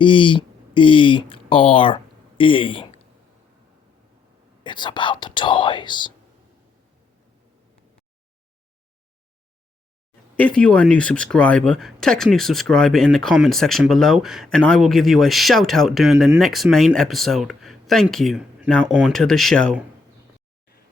E-E-R-E. It's about the toys. If you are a new subscriber, text new subscriber in the comment section below, and I will give you a shout out during the next main episode. Thank you. Now on to the show.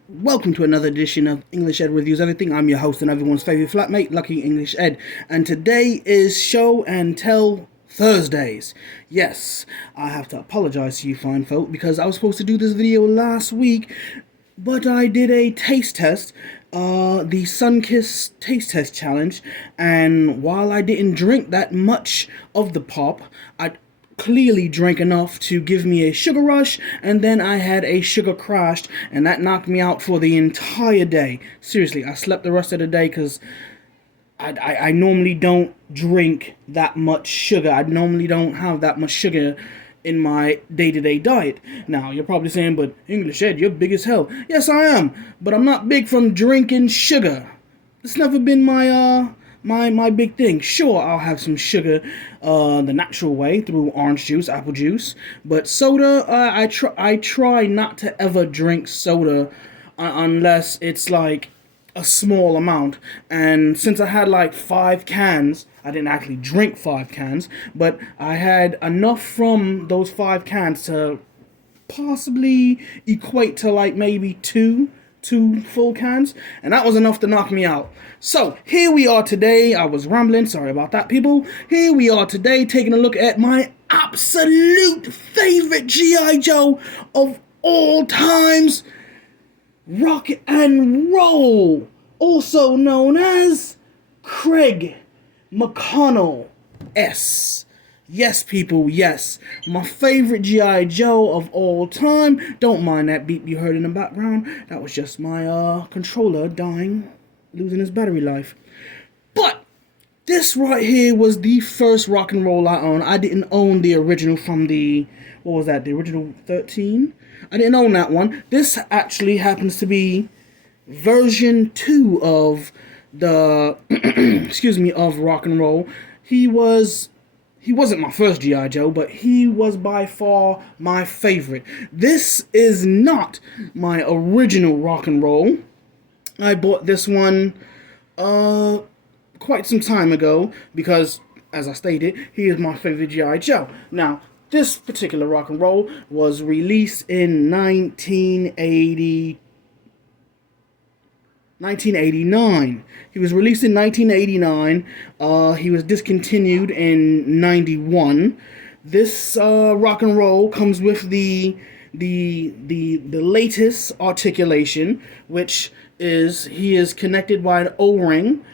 Welcome to another edition of English Ed Reviews Everything. I'm your host and everyone's favorite flatmate, Lucky English Ed, and today is Show and Tell Thursdays. Yes, I have to apologize to you fine folk because I was supposed to do this video last week, but I did a taste test, the Sunkist Taste Test Challenge, and while I didn't drink that much of the pop, I clearly drank enough to give me a sugar rush, and then I had a sugar crash, and that knocked me out for the entire day. Seriously, I slept the rest of the day because I normally don't drink that much sugar. I normally don't have that much sugar in my day-to-day diet. Now, you're probably saying, but English Ed, you're big as hell. Yes, I am, but I'm not big from drinking sugar. It's never been my big thing. Sure, I'll have some sugar the natural way through orange juice, apple juice, but soda, I try not to ever drink soda unless it's like a small amount. And since I had like 5 cans, I didn't actually drink 5 cans, but I had enough from those 5 cans to possibly equate to like maybe two full cans, and that was enough to knock me out. So here we are today. I was rambling, sorry about that, people. Here we are today taking a look at my absolute favorite G.I. Joe of all times, Rock and Roll, also known as Craig McConnell S. Yes, people, yes. My favorite G.I. Joe of all time. Don't mind that beep you heard in the background. That was just my controller dying, losing his battery life. But this right here was the first Rock and Roll I owned. I didn't own the original from the, what was that, the original 13? I didn't own that one. This actually happens to be version 2 of the, excuse me, of Rock and Roll. He wasn't my first G.I. Joe, but he was by far my favorite. This is not my original Rock and Roll. I bought this one quite some time ago because, as I stated, he is my favorite G.I. Joe. Now, this particular Rock and Roll was released in 1989. He was released in 1989. He was discontinued in 91. This Rock and Roll comes with the latest articulation, which is he is connected by an O-ring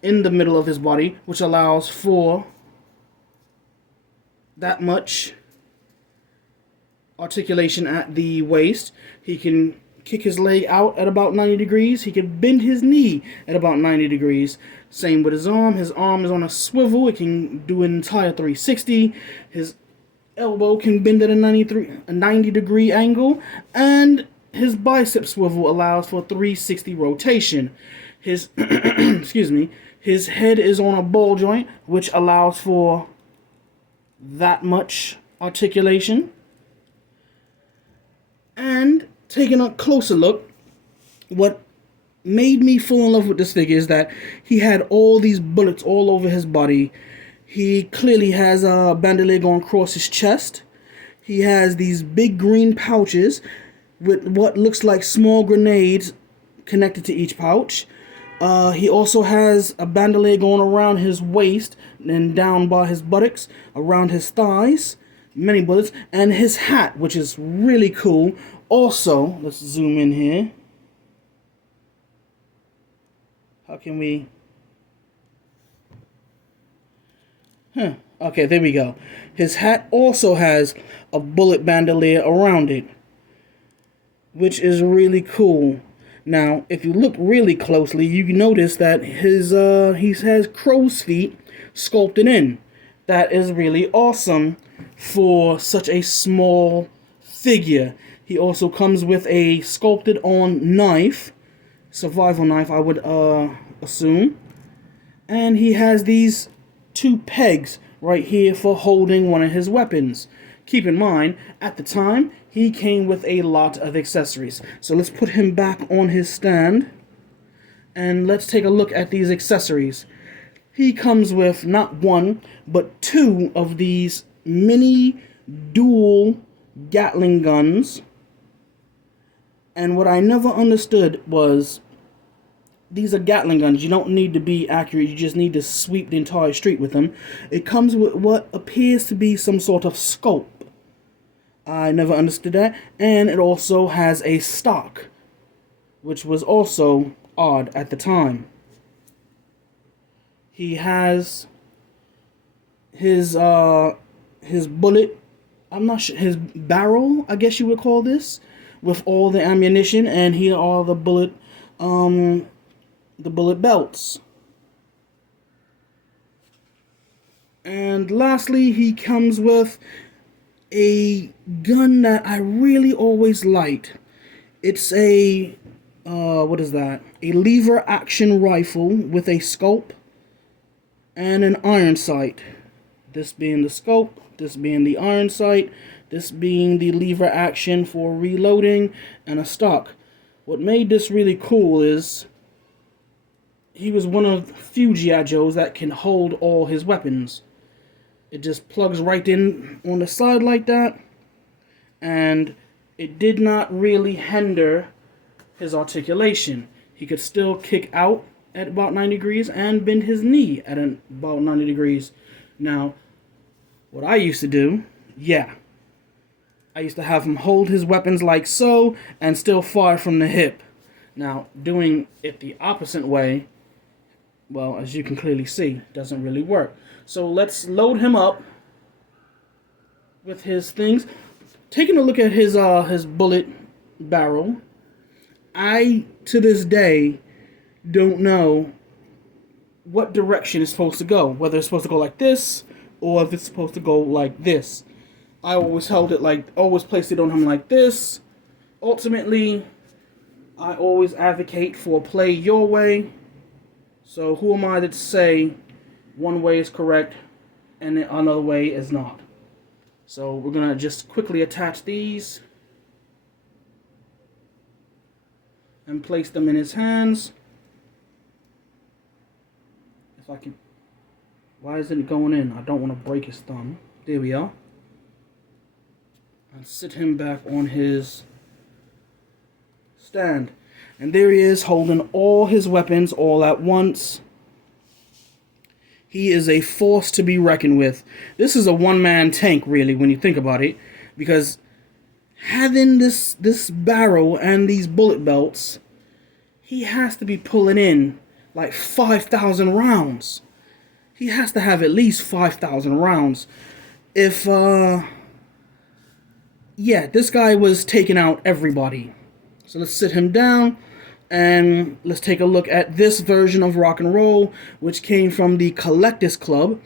in the middle of his body, which allows for that much articulation at the waist. He can kick his leg out at about 90 degrees. He can bend his knee at about 90 degrees. Same with his arm. His arm is on a swivel. It can do an entire 360. His elbow can bend at a 90 degree angle. And his bicep swivel allows for 360 rotation. His, excuse me, his head is on a ball joint, which allows for that much articulation. And taking a closer look, what made me fall in love with this figure is that he had all these bullets all over his body. He clearly has a bandolier going across his chest. He has these big green pouches with what looks like small grenades connected to each pouch. He also has a bandolier going around his waist and down by his buttocks, around his thighs. Many bullets, and his hat, which is really cool. Also, let's zoom in here. How can we? Okay, there we go. His hat also has a bullet bandolier around it, which is really cool. Now, if you look really closely, you can notice that he has crow's feet sculpted in. That is really awesome for such a small figure. He also comes with a sculpted on knife, survival knife I would assume, and he has these 2 pegs right here for holding one of his weapons. Keep in mind, at the time, he came with a lot of accessories. So let's put him back on his stand, and let's take a look at these accessories. He comes with not one, but two of these mini dual Gatling guns. And what I never understood was, these are Gatling guns. You don't need to be accurate. You just need to sweep the entire street with them. It comes with what appears to be some sort of scope. I never understood that. And it also has a stock, which was also odd at the time. He has his bullet, I'm not sure, his barrel, I guess you would call this, with all the ammunition, and here are the bullet belts. And lastly, he comes with a gun that I really always liked. It's a what is that? A lever action rifle with a scope and an iron sight. This being the scope, this being the iron sight, this being the lever action for reloading, and a stock. What made this really cool is he was one of the few G.I. Joes that can hold all his weapons. It just plugs right in on the side like that, and it did not really hinder his articulation. He could still kick out at about 90 degrees and bend his knee at about 90 degrees. Now, what I used to do, I used to have him hold his weapons like so and still fire from the hip. Now, doing it the opposite way, well, as you can clearly see, doesn't really work. So let's load him up with his things. Taking a look at his bullet barrel, I, to this day, don't know what direction it's supposed to go. Whether it's supposed to go like this, or if it's supposed to go like this. I always always placed it on him like this. Ultimately, I always advocate for play your way. So who am I to say one way is correct and the another way is not? So we're going to just quickly attach these and place them in his hands. If I can... Why isn't it going in? I don't want to break his thumb. There we are. I'll sit him back on his stand. And there he is, holding all his weapons all at once. He is a force to be reckoned with. This is a one-man tank, really, when you think about it. Because having this barrel and these bullet belts, he has to be pulling in like 5,000 rounds. He has to have at least 5,000 rounds. If, this guy was taking out everybody. So let's sit him down. And let's take a look at this version of Rock and Roll, which came from the Collectors Club,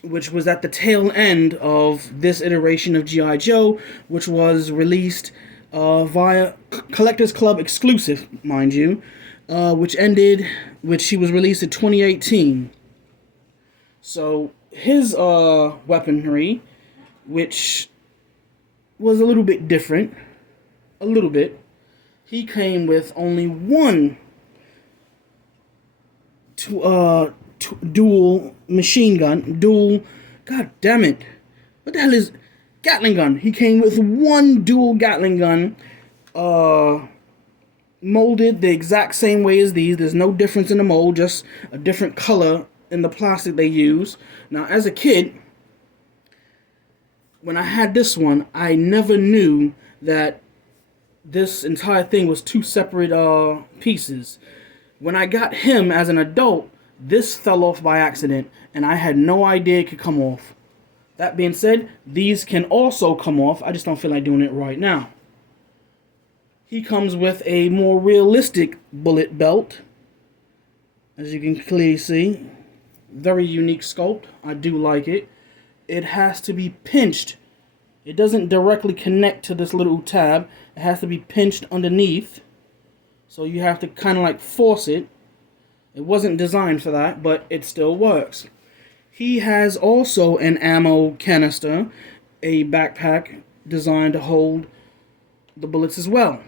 which was at the tail end of this iteration of G.I. Joe, which was released via Collectors Club exclusive, mind you, which he was released in 2018. So his weaponry, which was a little bit different, he came with only one dual machine gun. God damn it. What the hell is Gatling gun? He came with one dual Gatling gun, molded the exact same way as these. There's no difference in the mold, just a different color in the plastic they use. Now, as a kid, when I had this one, I never knew that this entire thing was two separate pieces. When I got him as an adult, this fell off by accident, and I had no idea it could come off. That being said, these can also come off. I just don't feel like doing it right now. He comes with a more realistic bullet belt, as you can clearly see. Very unique sculpt. I do like it. It has to be pinched. It doesn't directly connect to this little tab. It has to be pinched underneath. So you have to kind of like force it. It wasn't designed for that, but it still works. He has also an ammo canister, a backpack designed to hold the bullets as well.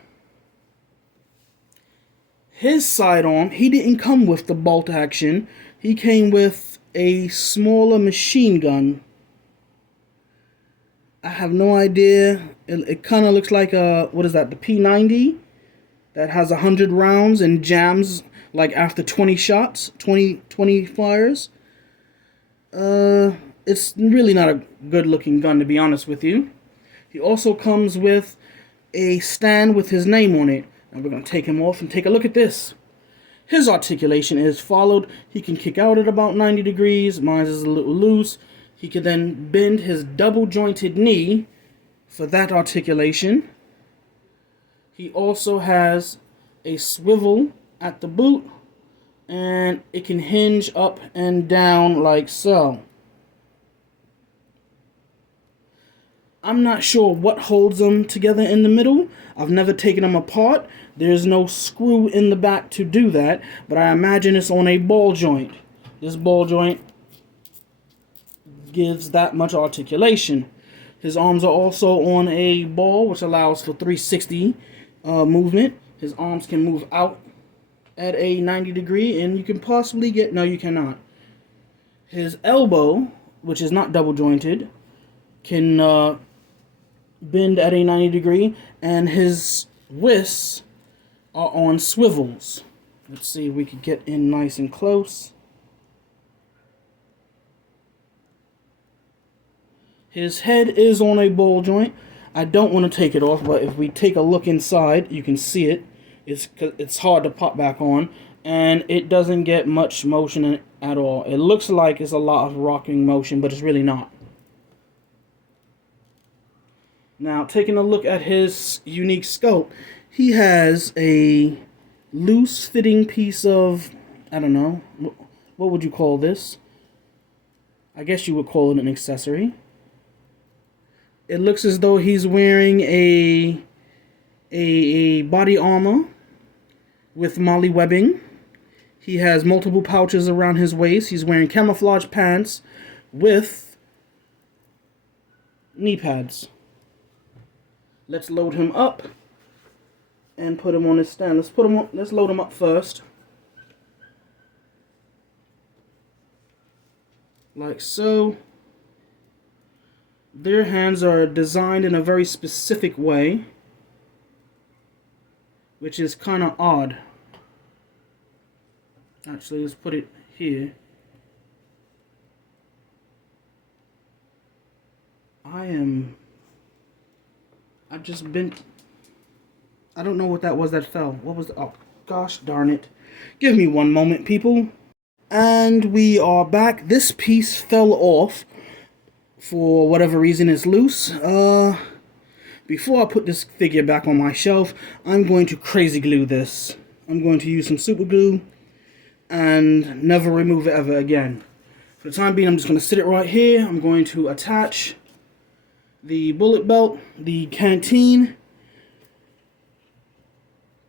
His sidearm, he didn't come with the bolt action. He came with a smaller machine gun. I have no idea. It kind of looks like what is that, the P90? That has 100 rounds and jams like after 20 shots, 20 fires. It's really not a good looking gun, to be honest with you. He also comes with a stand with his name on it. And we're going to take him off and take a look at this. His articulation is followed. He can kick out at about 90 degrees. Mine is a little loose. He can then bend his double jointed knee for that articulation. He also has a swivel at the boot, and it can hinge up and down like so. I'm not sure what holds them together in the middle. I've never taken them apart. There's no screw in the back to do that, but I imagine it's on a ball joint. This ball joint gives that much articulation. His arms are also on a ball, which allows for 360 movement. His arms can move out at a 90 degree, and you can possibly get, no you cannot. His elbow, which is not double jointed, can bend at a 90 degree, and his wrists are on swivels. Let's see if we can get in nice and close. His head is on a ball joint. I don't want to take it off, but if we take a look inside, you can see it. It's hard to pop back on, and it doesn't get much motion in it at all. It looks like it's a lot of rocking motion, but it's really not. Now, taking a look at his unique scope, he has a loose-fitting piece of, I don't know, what would you call this? I guess you would call it an accessory. It looks as though he's wearing a body armor with molly webbing. He has multiple pouches around his waist. He's wearing camouflage pants with knee pads. Let's load him up and put him on his stand. Let's load him up first. Like so. Their hands are designed in a very specific way, which is kind of odd. Actually, let's put it here. I've just been... I don't know what that was that fell. What was the... Oh, gosh darn it. Give me one moment, people. And we are back. This piece fell off. For whatever reason, it's loose. Before I put this figure back on my shelf, I'm going to crazy glue this. I'm going to use some super glue and never remove it ever again. For the time being, I'm just going to sit it right here. I'm going to attach the bullet belt, the canteen.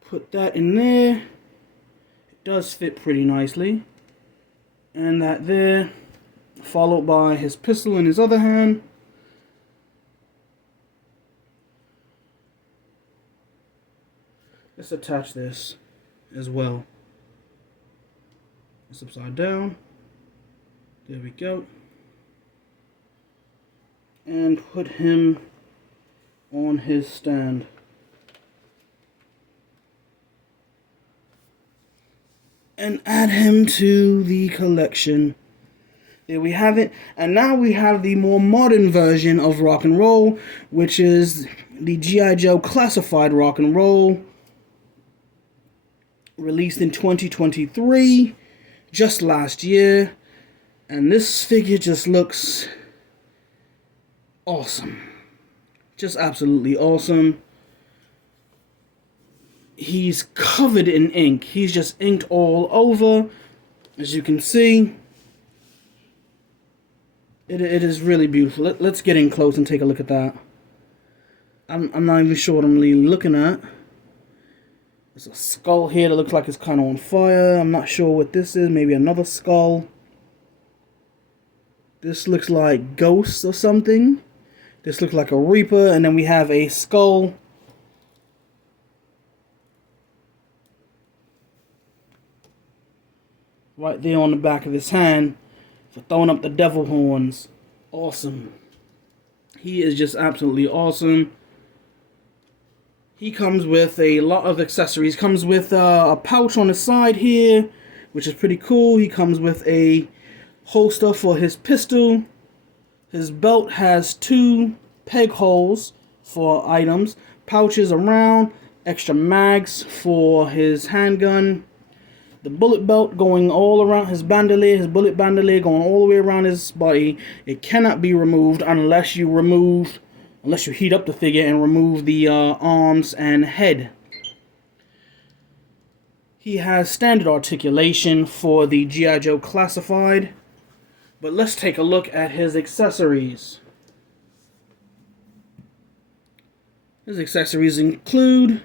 Put that in there. It does fit pretty nicely. And that there, followed by his pistol in his other hand. Let's attach this as well. It's upside down. There we go. And put him on his stand. And add him to the collection. There we have it. And now we have the more modern version of rock and roll, which is the G.I. Joe Classified Rock and Roll, released in 2023, just last year. And this figure just looks awesome. Just absolutely awesome. He's covered in ink. He's just inked all over, as you can see. It is really beautiful. Let's get in close and take a look at that. I'm not even sure what I'm really looking at. There's a skull here that looks like it's kind of on fire. I'm not sure what this is. Maybe another skull. This looks like Ghosts or something. This looks like a Reaper, and then we have a skull. Right there on the back of his hand for throwing up the devil horns. Awesome. He is just absolutely awesome. He comes with a lot of accessories. Comes with a pouch on the side here, which is pretty cool. He comes with a holster for his pistol. His belt has 2 peg holes for items, pouches around, extra mags for his handgun. The bullet belt going all around his bandolier, his bullet bandolier going all the way around his body. It cannot be removed unless you heat up the figure and remove the arms and head. He has standard articulation for the G.I. Joe Classified. But let's take a look at his accessories. His accessories include,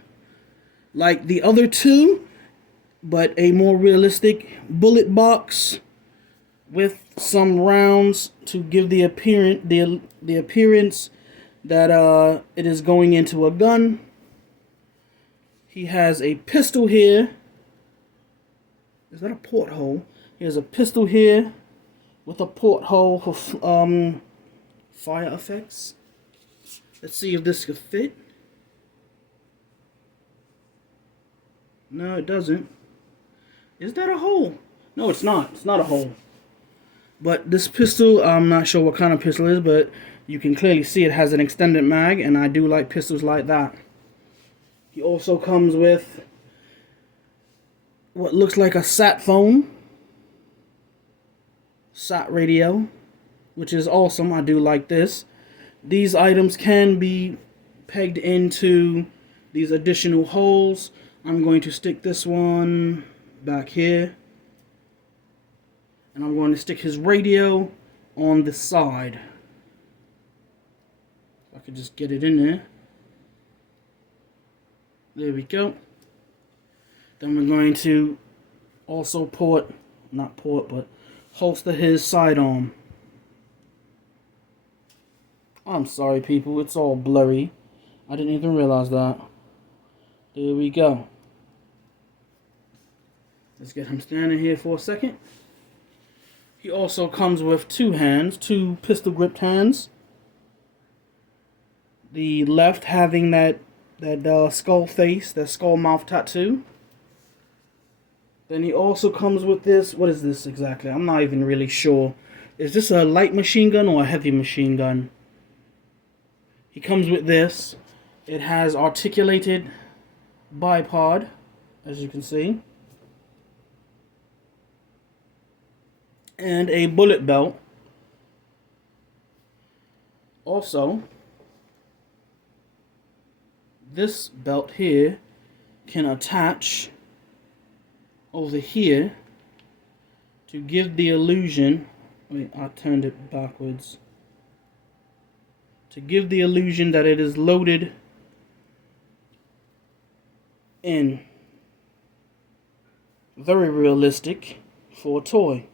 like the other two, but a more realistic bullet box with some rounds to give the appearance that it is going into a gun. He has a pistol here. Is that a porthole? He has a pistol here with a porthole for fire effects. Let's see if this could fit. No, it doesn't. Is that a hole? No, it's not. It's not a hole. But this pistol, I'm not sure what kind of pistol it is, but you can clearly see it has an extended mag, and I do like pistols like that. He also comes with what looks like a sat phone. Sat radio, which is awesome. I do like this. These items can be pegged into these additional holes. I'm going to stick this one back here, and I'm going to stick his radio on the side. If I could just get it in there. There we go. Then we're going to also holster his sidearm. I'm sorry, people, it's all blurry. I didn't even realize that. There we go. Let's get him standing here for a second. He also comes with 2 hands, 2 pistol gripped hands. The left having that skull face, that skull mouth tattoo. Then he also comes with this. What is this exactly? I'm not even really sure. Is this a light machine gun or a heavy machine gun? He comes with this. It has articulated bipod, as you can see. And a bullet belt. Also, this belt here can attach over here to give the illusion. Wait, I turned it backwards. To give the illusion that it is loaded in. Very realistic for a toy.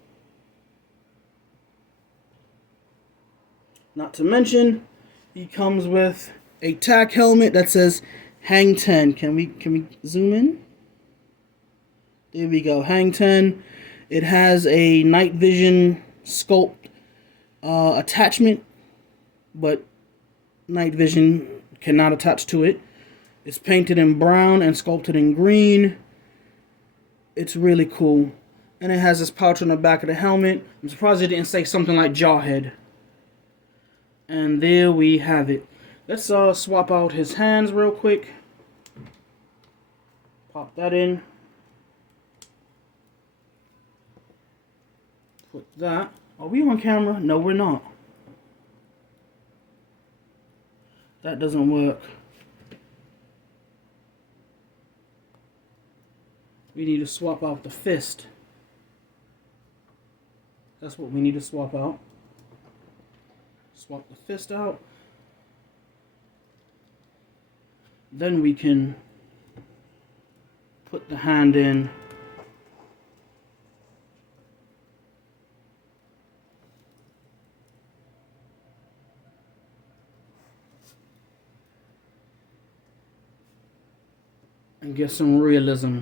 Not to mention, he comes with a tack helmet that says Hang 10. Can we zoom in? There we go, Hang 10. It has a night vision sculpt attachment, but night vision cannot attach to it. It's painted in brown and sculpted in green. It's really cool. And it has this pouch on the back of the helmet. I'm surprised it didn't say something like Jawhead. And there we have it. Let's swap out his hands real quick. Pop that in. Put that. Are we on camera? No, we're not. That doesn't work. We need to swap out the fist. That's what we need to swap out. Swap the fist out. Then we can put the hand in. and get some realism.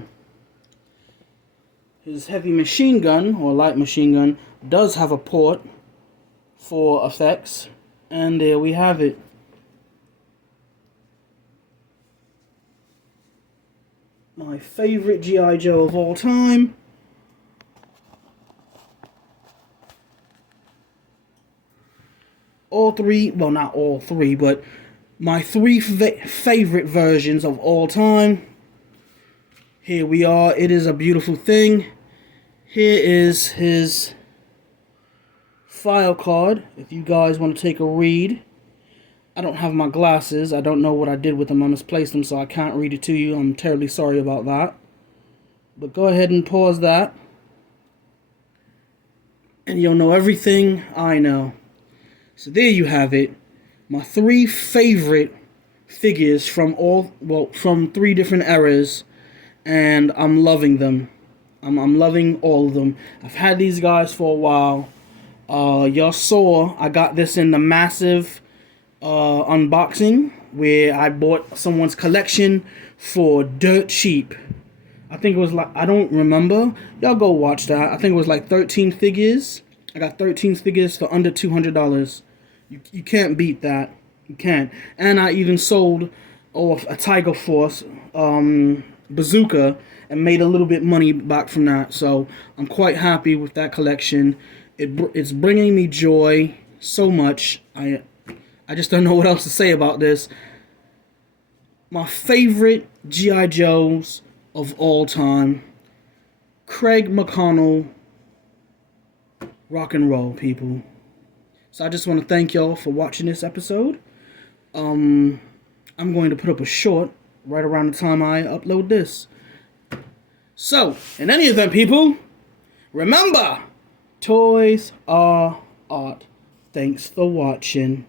His heavy machine gun, or light machine gun, does have a port for effects. And there we have it. My favorite G.I. Joe of all time. All three, well, not all three, but my three favorite versions of all time. Here we are. It is a beautiful thing. Here is his file card, if you guys want to take a read. I don't have my glasses. I don't know what I did with them. I misplaced them, so I can't read it to you. I'm terribly sorry about that. But go ahead and pause that, and you'll know everything I know. So there you have it. My three favorite figures from from three different eras, and I'm loving them. I'm loving all of them. I've had these guys for a while. Y'all saw I got this in the massive unboxing where I bought someone's collection for dirt cheap. I think it was like, I don't remember. Y'all go watch that. I think it was like 13 figures. I got 13 figures for under $200. You can't beat that. You can't. And I even sold a Tiger Force bazooka and made a little bit money back from that. So I'm quite happy with that collection. It's bringing me joy so much. I just don't know what else to say about this. My favorite G.I. Joes of all time. Craig McConnell. Rock and roll, people. So I just want to thank y'all for watching this episode. I'm going to put up a short right around the time I upload this. So, in any event, people, remember, toys are art. Thanks for watching.